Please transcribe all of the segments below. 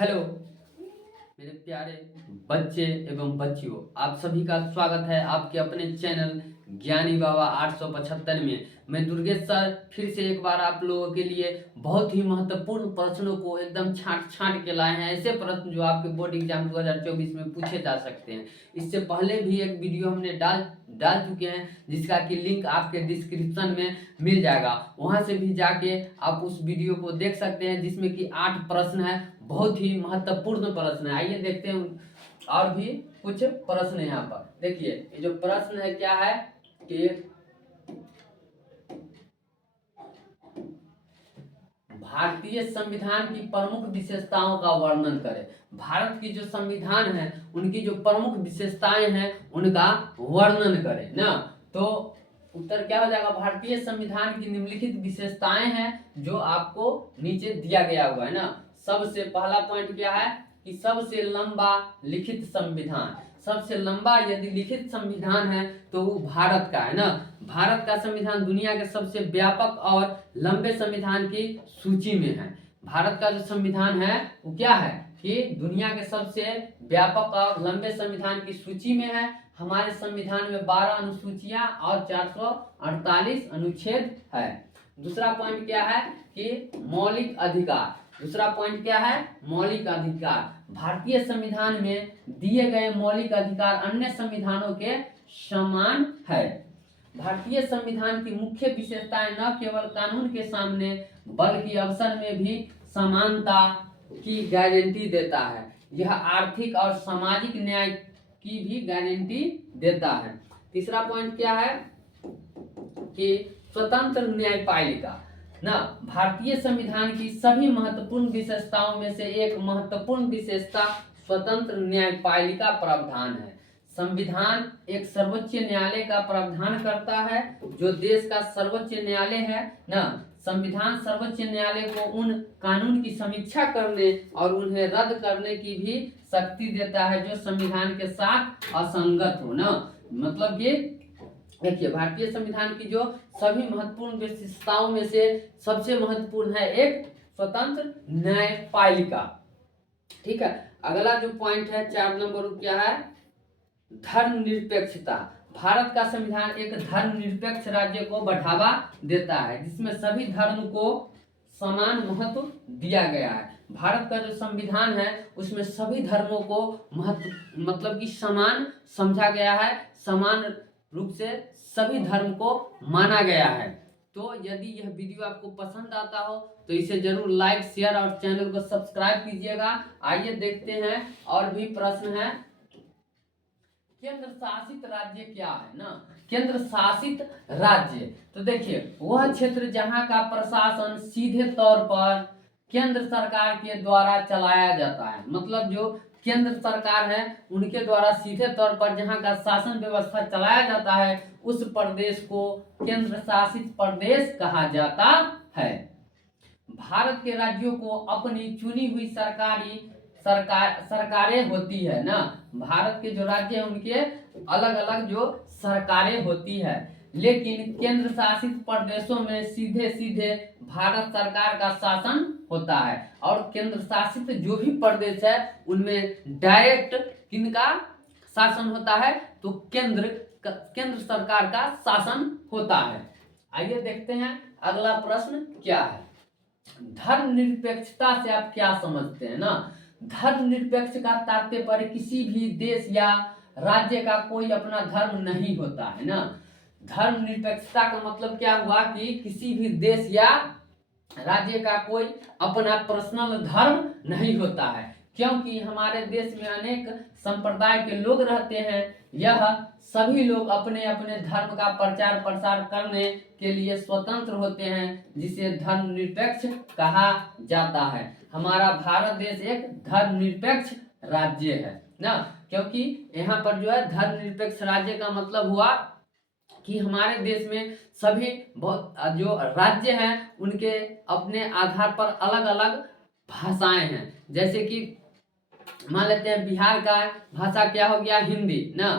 Hello मेरे प्यारे बच्चे एवं बच्चियों, आप सभी का स्वागत है आपके अपने चैनल ज्ञानी बाबा 875 में। मैं दुर्गेश सर फिर से एक बार आप लोगों के लिए बहुत ही महत्वपूर्ण प्रश्नों को एकदम छांट छांट के लाए हैं। ऐसे प्रश्न जो आपके बोर्ड एग्जाम 2024 में पूछे जा सकते हैं। इससे पहले भी एक वीडियो हमने डाल चुके हैं, जिसका कि लिंक आपके डिस्क्रिप्शन में मिल जाएगा। वहां से भी जाके आप उस वीडियो को देख सकते हैं, जिसमें कि 8 प्रश्न है, बहुत ही महत्वपूर्ण प्रश्न है। आइए देखते हैं और भी कुछ प्रश्न यहाँ पर। देखिए ये जो प्रश्न है क्या है कि भारतीय संविधान की प्रमुख विशेषताओं का वर्णन करें। भारत की जो संविधान है उनकी जो प्रमुख विशेषताएं हैं उनका वर्णन करें ना। तो उत्तर क्या हो जाएगा? भारतीय संविधान की निम्नलिखित विशेषताएं हैं जो आपको नीचे दिया गया हुआ है ना। सबसे पहला पॉइंट क्या है कि सबसे लंबा लिखित संविधान। सबसे लंबा यदि लिखित संविधान है तो वो भारत का है ना। भारत का संविधान दुनिया के सबसे व्यापक और लंबे संविधान की सूची में है। भारत का जो संविधान है वो क्या है कि दुनिया के सबसे व्यापक और लंबे संविधान की सूची में है। हमारे संविधान में 12 अनुसूचियां और 448 अनुच्छेद है। दूसरा पॉइंट क्या है कि मौलिक अधिकार। दूसरा पॉइंट क्या है? मौलिक अधिकार। भारतीय संविधान में दिए गए मौलिक अधिकार अन्य संविधानों के समान है। भारतीय संविधान की मुख्य विशेषताएं न केवल कानून के सामने बल्कि अवसर में भी समानता की गारंटी देता है। यह आर्थिक और सामाजिक न्याय की भी गारंटी देता है। तीसरा पॉइंट क्या है कि स्वतंत्र न्यायपालिका ना। भारतीय संविधान की सभी महत्वपूर्ण विशेषताओं में से एक महत्वपूर्ण विशेषता स्वतंत्र न्यायपालिका प्रावधान है। संविधान एक सर्वोच्च न्यायालय का प्रावधान करता है जो देश का सर्वोच्च न्यायालय है ना। संविधान सर्वोच्च न्यायालय को उन कानून की समीक्षा करने और उन्हें रद्द करने की भी शक्ति देता है जो संविधान के साथ असंगत हो ना। मतलब कि देखिए भारतीय संविधान की जो सभी महत्वपूर्ण विशेषताओं में से सबसे महत्वपूर्ण है एक स्वतंत्र न्यायपालिका। ठीक है, अगला जो पॉइंट है 4 नंबर क्या है? धर्मनिरपेक्षता। भारत का संविधान एक धर्मनिरपेक्ष राज्य को बढ़ावा देता है जिसमें सभी धर्म को समान महत्व दिया गया है। भारत का जो संविधान है उसमें सभी धर्मों को महत्व मतलब कि समान समझा गया है, समान रूप से सभी धर्म को माना गया है। तो यदि यह वीडियो आपको पसंद आता हो तो इसे जरूर लाइक शेयर और चैनल को सब्सक्राइब कीजिएगा। आइए देखते हैं और भी प्रश्न है। केंद्र शासित राज्य क्या है ना? केंद्र शासित राज्य तो देखिए वह क्षेत्र जहां का प्रशासन सीधे तौर पर केंद्र सरकार के द्वारा चलाया जाता है। मतलब जो केंद्र सरकार है उनके द्वारा सीधे तौर पर जहां का शासन व्यवस्था चलाया जाता है उस प्रदेश को केंद्र शासित प्रदेश कहा जाता है। भारत के राज्यों को अपनी चुनी हुई सरकारें होती है ना। भारत के जो राज्य हैं उनके अलग अलग जो सरकारें होती है, लेकिन केंद्र शासित प्रदेशों में सीधे सीधे भारत सरकार का शासन होता है। और केंद्र शासित जो भी प्रदेश है उनमें डायरेक्ट किनका शासन होता है? तो केंद्र सरकार का शासन होता है। आइए देखते हैं अगला प्रश्न क्या है। धर्मनिरपेक्षता से आप क्या समझते हैं ना? धर्मनिरपेक्ष का तात्पर्य किसी भी देश या राज्य का कोई अपना धर्म नहीं होता है ना। धर्मनिरपेक्षता का मतलब क्या हुआ कि किसी भी देश या राज्य का कोई अपना पर्सनल धर्म नहीं होता है, क्योंकि हमारे देश में अनेक संप्रदाय के लोग रहते हैं। यह सभी लोग अपने अपने धर्म का प्रचार प्रसार करने के लिए स्वतंत्र होते हैं, जिसे धर्मनिरपेक्ष कहा जाता है। हमारा भारत देश एक धर्मनिरपेक्ष राज्य है ना, क्योंकि यहाँ पर जो है धर्मनिरपेक्ष राज्य का मतलब हुआ कि हमारे देश में सभी जो राज्य हैं उनके अपने आधार पर अलग अलग भाषाएं हैं। जैसे कि मान लेते हैं बिहार का भाषा क्या हो गया? हिंदी ना।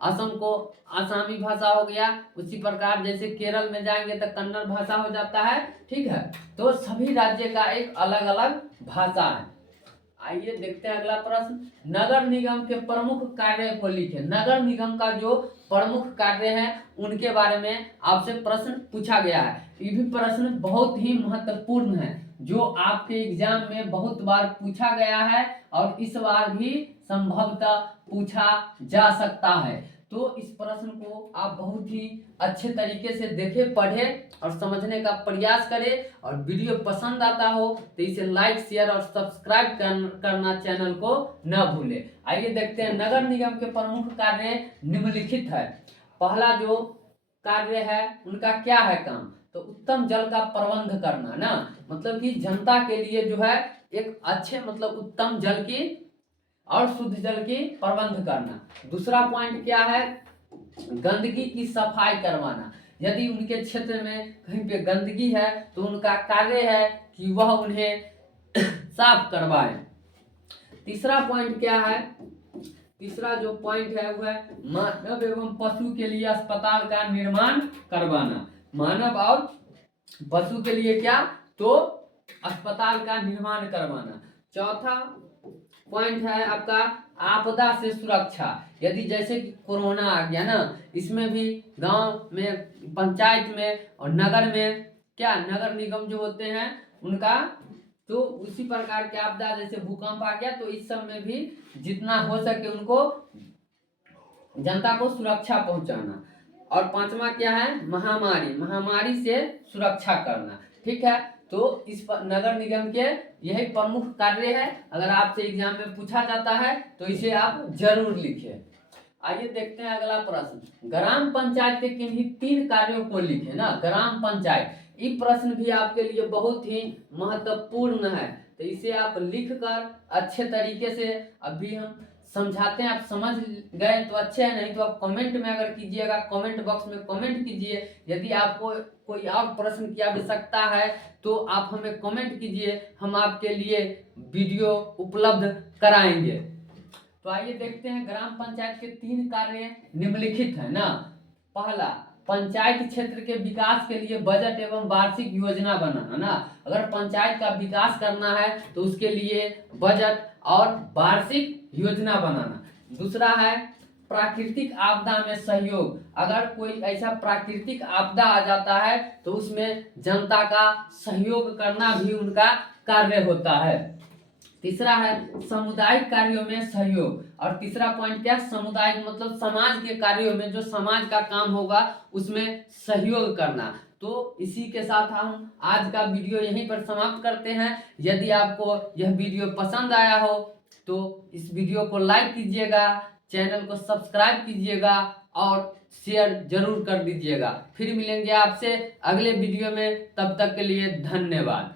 असम को आसामी भाषा हो गया। उसी प्रकार जैसे केरल में जाएंगे तो कन्नड़ भाषा हो जाता है। ठीक है, तो सभी राज्य का एक अलग अलग भाषा है। आइए देखते हैं अगला प्रश्न। नगर निगम के प्रमुख कार्य को लिखें। नगर निगम का जो प्रमुख कार्य है उनके बारे में आपसे प्रश्न पूछा गया है। ये भी प्रश्न बहुत ही महत्वपूर्ण है, जो आपके एग्जाम में बहुत बार पूछा गया है और इस बार भी संभवतः पूछा जा सकता है। तो इस प्रश्न को आप बहुत ही अच्छे तरीके से देखें, पढ़ें और समझने का प्रयास करें। और वीडियो पसंद आता हो तो इसे लाइक, शेयर और सब्सक्राइब करना चैनल को न भूलें। आइए देखते हैं नगर निगम के प्रमुख कार्य निम्नलिखित है। पहला जो कार्य है उनका क्या है काम, तो उत्तम जल का प्रबंध करना ना, मतलब कि जनता के लिए जो है एक अच्छे मतलब उत्तम जल की और शुद्ध जल की प्रबंध करना। दूसरा पॉइंट क्या है, गंदगी की सफाई करवाना। यदि उनके क्षेत्र में कहीं पे गंदगी है तो उनका कार्य है कि वह उन्हें साफ करवाए। तीसरा पॉइंट क्या है, तीसरा जो पॉइंट है वह मानव एवं पशु के लिए अस्पताल का निर्माण करवाना। मानव और पशु के लिए क्या, तो अस्पताल का निर्माण करवाना। चौथा पॉइंट है आपका आपदा से सुरक्षा। यदि जैसे कि कोरोना आ गया ना, इसमें भी गांव में, पंचायत में और नगर में क्या नगर निगम जो होते हैं उनका, तो उसी प्रकार के आपदा जैसे भूकंप आ गया तो इस सब में भी जितना हो सके उनको जनता को सुरक्षा पहुंचाना। और पांचवा क्या है, महामारी, महामारी से सुरक्षा करना। ठीक है, तो इस पर नगर निगम के यही प्रमुख कार्य है। अगर आपसे एग्जाम में पूछा जाता है तो इसे आप जरूर लिखें। आइए देखते हैं अगला प्रश्न। ग्राम पंचायत के किन्हीं 3 कार्यों को लिखें ना। ग्राम पंचायत, ये प्रश्न भी आपके लिए बहुत ही महत्वपूर्ण है, तो इसे आप लिखकर अच्छे तरीके से, अभी हम समझाते हैं, आप समझ गए तो अच्छे है, नहीं तो आप कमेंट में अगर कीजिएगा, कमेंट बॉक्स में कमेंट कीजिए। यदि आपको कोई और प्रश्न की आवश्यकता है तो आप हमें कमेंट कीजिए, हम आपके लिए वीडियो उपलब्ध कराएंगे। तो आइए देखते हैं ग्राम पंचायत के 3 कार्य निम्नलिखित है ना। पहला, पंचायत क्षेत्र के विकास के लिए बजट एवं वार्षिक योजना बनाना ना। अगर पंचायत का विकास करना है तो उसके लिए बजट और वार्षिक योजना बनाना। दूसरा है प्राकृतिक आपदा में सहयोग। अगर कोई ऐसा प्राकृतिक आपदा आ जाता है तो उसमें जनता का सहयोग करना भी उनका कार्य होता है। तीसरा है सामुदायिक कार्यों में सहयोग। और तीसरा पॉइंट क्या, सामुदायिक मतलब समाज के कार्यों में, जो समाज का काम होगा उसमें सहयोग करना। तो इसी के साथ हम आज का वीडियो यहीं पर समाप्त करते हैं। यदि आपको यह वीडियो पसंद आया हो तो इस वीडियो को लाइक कीजिएगा, चैनल को सब्सक्राइब कीजिएगा और शेयर जरूर कर दीजिएगा। फिर मिलेंगे आपसे अगले वीडियो में, तब तक के लिए धन्यवाद।